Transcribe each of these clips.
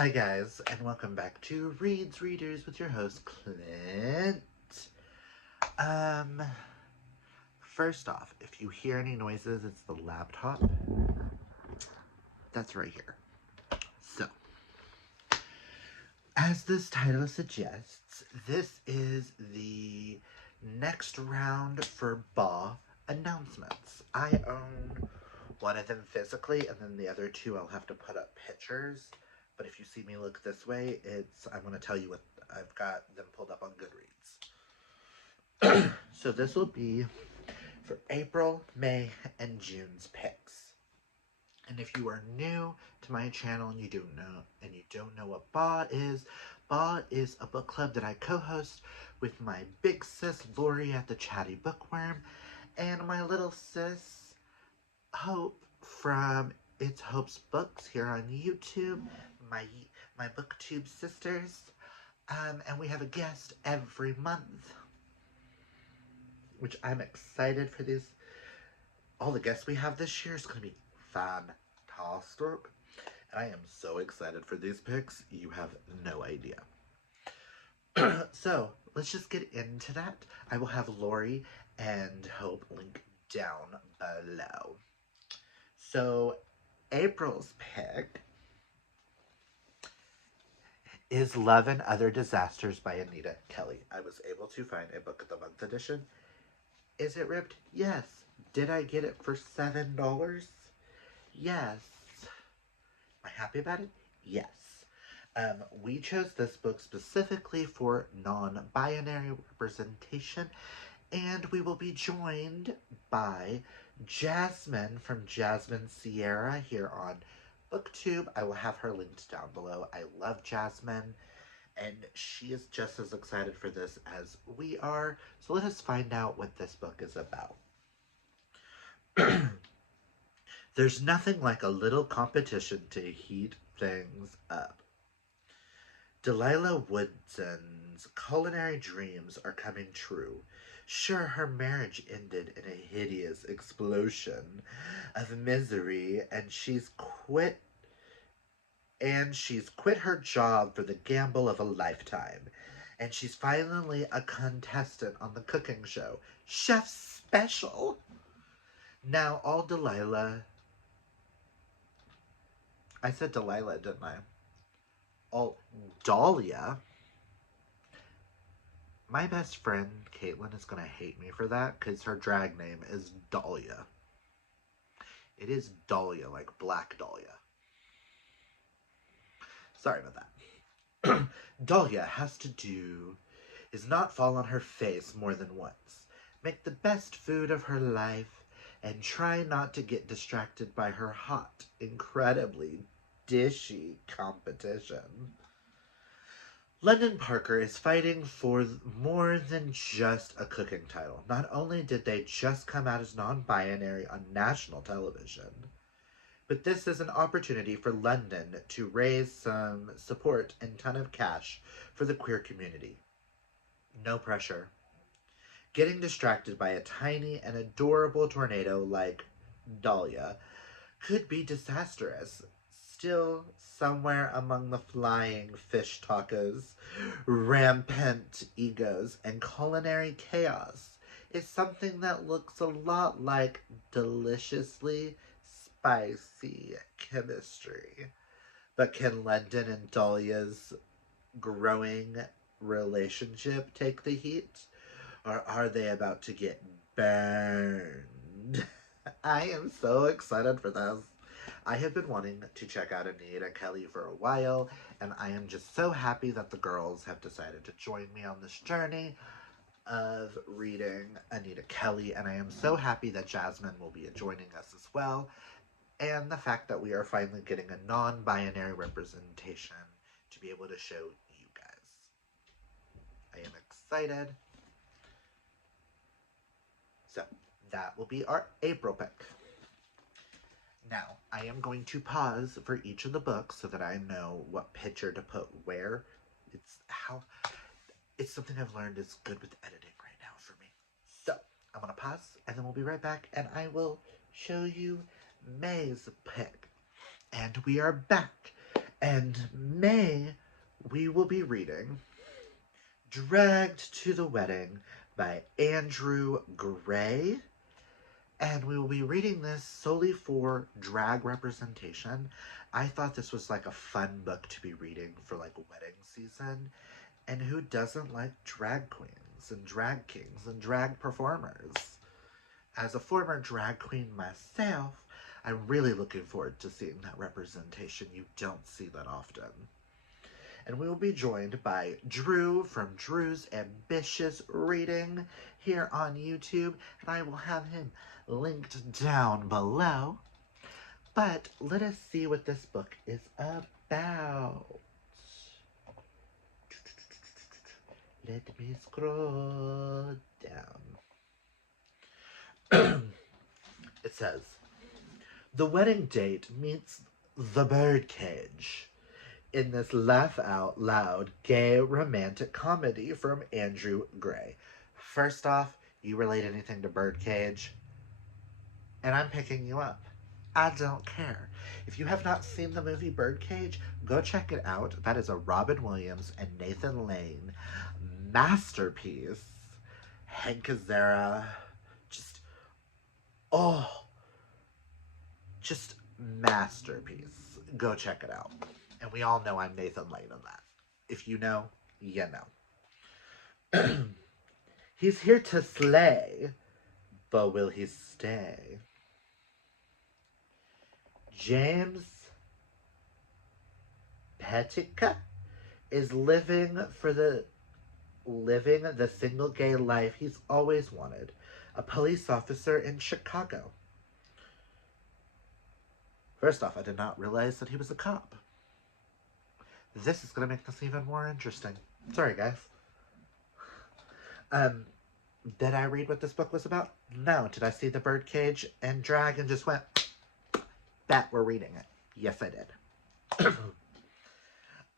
Hi guys, and welcome back to Reads Readers with your host, Clint. Um, First off, if you hear any noises, it's the laptop. That's right here. So, as this title suggests, this is the next round for BAA Announcements. I own one of them physically, and then the other two I'll have to put up pictures. But if you see me look this way, I'm going to tell you what I've got them pulled up on Goodreads. So this will be for April, May, and June's picks. And if you are new to my channel and you don't know what BAA is a book club that I co-host with my big sis Lori at the Chatty Bookworm and my little sis Hope from It's Hope's Books here on YouTube, my booktube sisters, and we have a guest every month, which I'm excited for these. All the guests we have this year is going to be fantastic, and I am so excited for these picks. You have no idea. So let's just get into that. I will have Lori and Hope link down below. So April's pick is Love and Other Disasters by Anita Kelly. I was able to find a book of the month edition. Is it ripped? Yes. Did I get it for $7? Yes. Am I happy about it? Yes. We chose this book specifically for non-binary representation, and we will be joined by Jasmine from Jasmine Sierra here on BookTube. I will have her linked down below. I love Jasmine, and she is just as excited for this as we are. So let us find out what this book is about. There's nothing like a little competition to heat things up. Delilah Woodson's culinary dreams are coming true. Sure, her marriage ended in a hideous explosion of misery, and she's quit her job for the gamble of a lifetime. And she's finally a contestant on the cooking show, Chef Special. Now, I said Delilah, didn't I? Dahlia. My best friend, Caitlin, is going to hate me for that because her drag name is Dahlia. It is Dahlia, like Black Dahlia. Sorry about that. Dahlia is not fall on her face more than once, make the best food of her life, and try not to get distracted by her hot, incredibly dishy competition. London Parker is fighting for more than just a cooking title. Not only did they just come out as non-binary on national television, but this is an opportunity for London to raise some support and ton of cash for the queer community. No pressure. Getting distracted by a tiny and adorable tornado like Dahlia could be disastrous. Still, somewhere among the flying fish tacos, rampant egos, and culinary chaos is something that looks a lot like deliciously spicy chemistry. But can London and Dahlia's growing relationship take the heat? Or are they about to get burned? I am so excited for this. I have been wanting to check out Anita Kelly for a while, and I am just so happy that the girls have decided to join me on this journey of reading Anita Kelly, and I am so happy that Jasmine will be joining us as well, and the fact that we are finally getting a non-binary representation to be able to show you guys. I am excited. So, that will be our April pick. Now, I am going to pause for each of the books so that I know what picture to put where. It's something I've learned is good with editing right now for me. So, I'm going to pause, and then we'll be right back, and I will show you May's pick. And we are back. And May, we will be reading Dragged to the Wedding by Andrew Gray. And we will be reading this solely for drag representation. I thought this was like a fun book to be reading for like wedding season. And who doesn't like drag queens and drag kings and drag performers? As a former drag queen myself, I'm really looking forward to seeing that representation. You don't see that often. And we will be joined by Drew from Drew's Ambitious Reading here on YouTube, and I will have him linked down below. But let us see what this book is about. Let me scroll down. It says, the wedding date meets the birdcage in this laugh out loud gay romantic comedy from Andrew Gray. First off, you relate anything to birdcage, and I'm picking you up. I don't care. If you have not seen the movie Birdcage, go check it out. That is a Robin Williams and Nathan Lane masterpiece. Hank Azaria, just masterpiece. Go check it out. And we all know I'm Nathan Lane in that. If you know, you know. He's here to slay, but will he stay? James Petica is living the single gay life he's always wanted. A police officer in Chicago. First off, I did not realize that he was a cop. This is going to make this even more interesting. Sorry, guys. Did I read what this book was about? No. Did I see the birdcage and drag and just went, bet we're reading it? Yes, I did.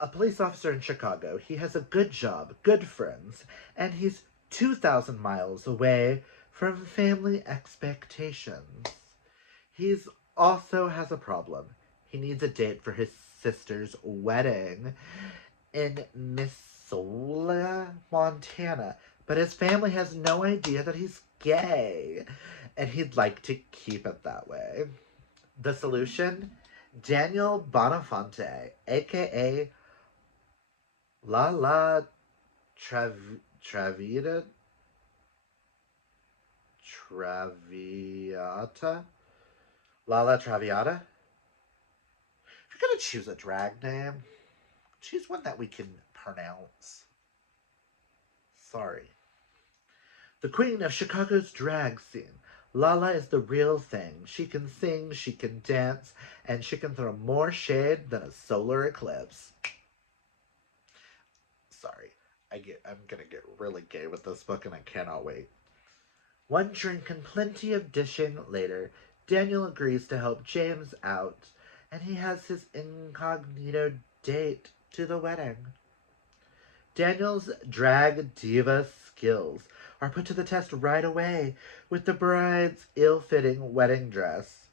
A police officer in Chicago. He has a good job, good friends, and he's 2,000 miles away from family expectations. He's also has a problem. He needs a date for his sister's wedding in Missoula, Montana. But his family has no idea that he's gay, and he'd like to keep it that way. The solution? Daniel Bonafonte, aka La Traviata? Lala Traviata? If you're gonna choose a drag name, choose one that we can pronounce. Sorry. The queen of Chicago's drag scene. Lala is the real thing. She can sing, she can dance, and she can throw more shade than a solar eclipse. Sorry. I'm gonna get really gay with this book and I cannot wait. One drink and plenty of dishing later, Daniel agrees to help James out, and he has his incognito date to the wedding. Daniel's drag diva skills are put to the test right away with the bride's ill-fitting wedding dress,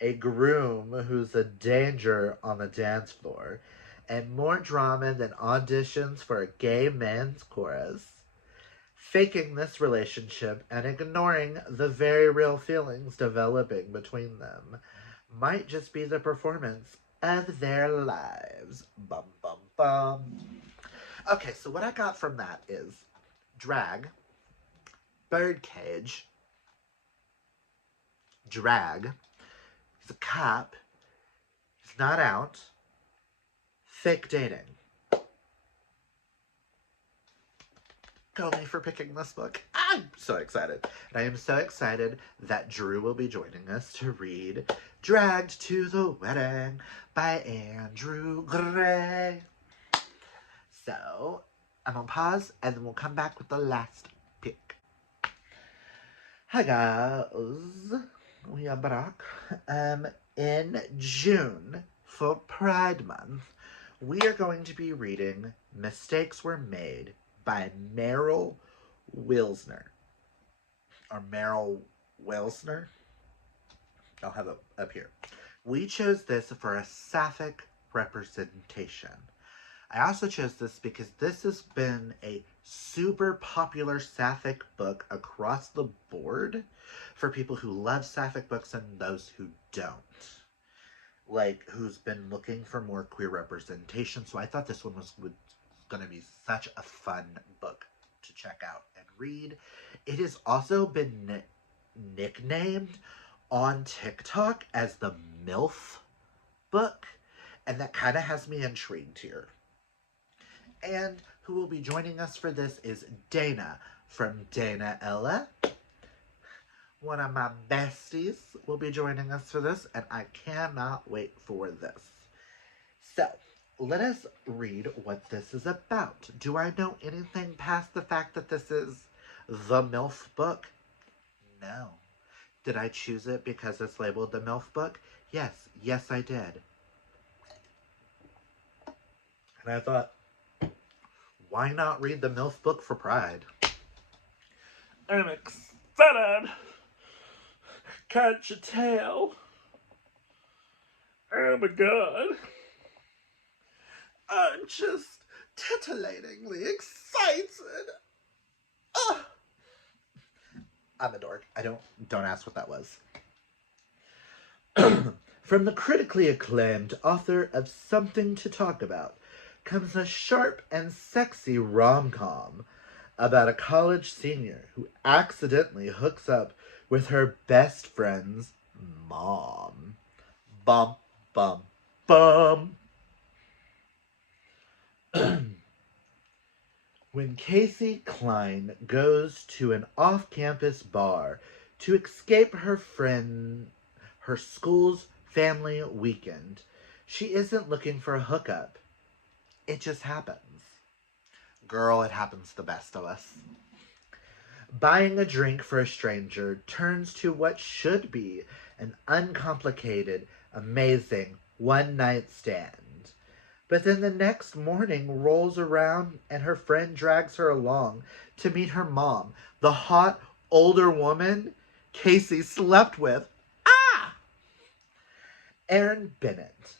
a groom who's a danger on the dance floor, and more drama than auditions for a gay men's chorus. Faking this relationship and ignoring the very real feelings developing between them might just be the performance of their lives. Bum, bum, bum. Okay, so what I got from that is drag, birdcage, drag, he's a cop, he's not out, fake dating. Go me for picking this book. I'm so excited. And I am so excited that Drew will be joining us to read Dragged to the Wedding by Andrew Gray. So, I'm going to pause and then we'll come back with the last pick. Hi guys. We are back. In June, for Pride Month, we are going to be reading Mistakes Were Made by Meryl Wilsner. Or Meryl Wilsner? I'll have it up here. We chose this for a Sapphic representation. I also chose this because this has been a super popular Sapphic book across the board for people who love Sapphic books and those who don't. Like, who's been looking for more queer representation. So I thought this one was going to be such a fun book to check out and read. It has also been nicknamed on TikTok as the MILF book, and that kind of has me intrigued here. And who will be joining us for this is Dana from Dana Ella. One of my besties will be joining us for this, and I cannot wait for this. So, let us read what this is about. Do I know anything past the fact that this is the MILF book? No. Did I choose it because it's labeled the MILF book? Yes. Yes, I did. And I thought, why not read the MILF book for pride? I'm excited. Can't you tell? Oh my god. I'm just titillatingly excited. Ah. I'm a dork. Don't ask what that was. From the critically acclaimed author of Something to Talk About comes a sharp and sexy rom-com about a college senior who accidentally hooks up with her best friend's mom. Bum, bum, bum. When Casey Klein goes to an off-campus bar to escape her school's family weekend, she isn't looking for a hookup. It just happens. Girl, it happens to the best of us. Buying a drink for a stranger turns to what should be an uncomplicated, amazing one-night stand. But then the next morning rolls around and her friend drags her along to meet her mom, the hot, older woman Casey slept with. Ah! Erin Bennett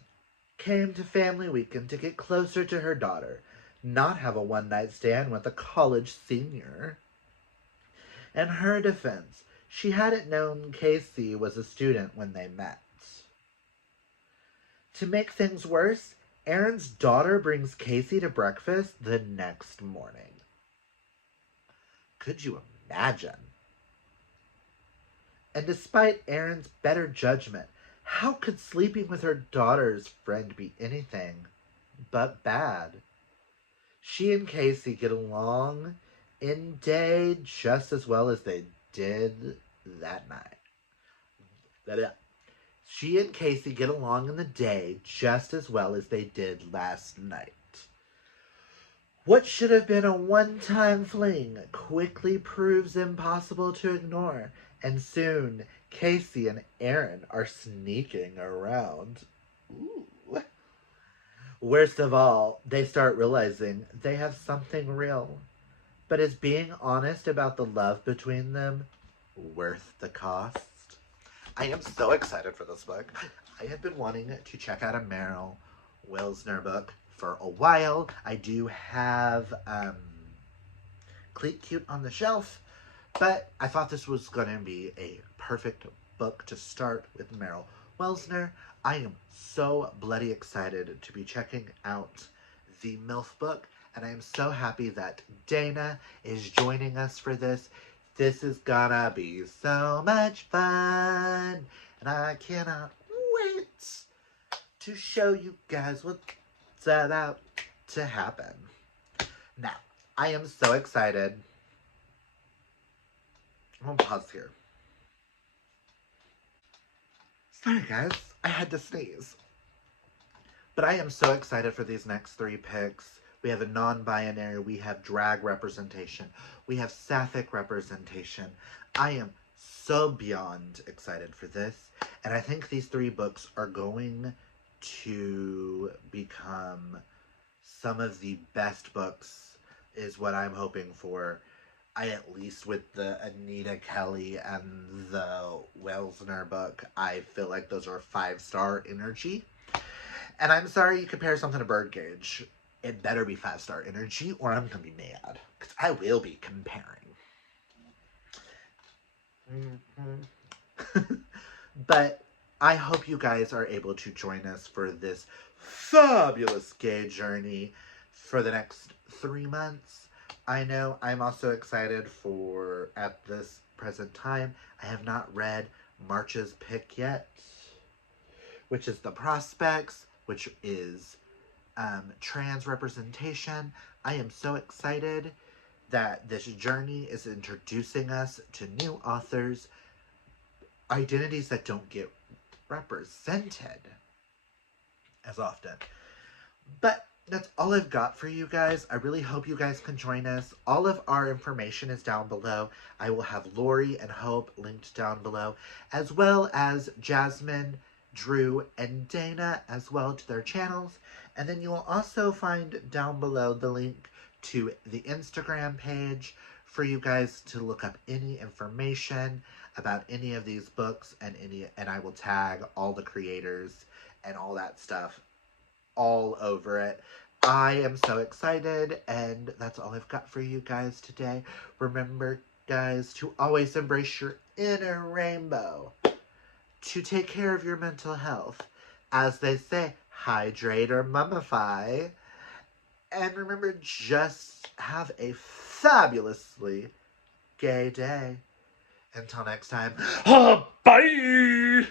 came to family weekend to get closer to her daughter, not have a one-night stand with a college senior. In her defense, she hadn't known Casey was a student when they met. To make things worse, Erin's daughter brings Casey to breakfast the next morning. Could you imagine? And despite Erin's better judgment, how could sleeping with her daughter's friend be anything but bad? She and Casey get along in day just as well as they did that night. She and Casey get along in the day just as well as they did last night. What should have been a one-time fling quickly proves impossible to ignore, and soon Casey and Erin are sneaking around. Ooh. Worst of all, they start realizing they have something real. But is being honest about the love between them worth the cost? I am so excited for this book. I have been wanting to check out a Meryl Wilsner book for a while. I do have Cleat Cute on the shelf, but I thought this was going to be a perfect book to start with Meryl Wilsner. I am so bloody excited to be checking out the MILF book, and I am so happy that Dana is joining us for this. This is gonna be so much fun, and I cannot wait to show you guys what's about to happen. Now, I am so excited. I'm gonna pause here. Sorry guys, I had to sneeze. But I am so excited for these next three picks. We have a non-binary, we have drag representation, we have sapphic representation. I am so beyond excited for this, and I think these three books are going to become some of the best books, is what I'm hoping for. At least with the Anita Kelly and the Wilsner book, I feel like those are 5-star energy. And I'm sorry you compare something to Birdcage. It better be 5-star energy or I'm going to be mad. Because I will be comparing. Mm-hmm. But I hope you guys are able to join us for this fabulous gay journey for the next 3 months. I know I'm also excited for, at this present time, I have not read March's pick yet, which is The Prospects, which is trans representation. I am so excited that this journey is introducing us to new authors, identities that don't get represented as often. But that's all I've got for you guys. I really hope you guys can join us. All of our information is down below. I will have Lori and Hope linked down below, as well as Jasmine, Drew, and Dana as well to their channels. And then you will also find down below the link to the Instagram page for you guys to look up any information about any of these books, and I will tag all the creators and all that stuff all over it. I am so excited, and that's all I've got for you guys today. Remember, guys, to always embrace your inner rainbow, to take care of your mental health. As they say, hydrate or mummify. And remember, just have a fabulously gay day. Until next time, Bye!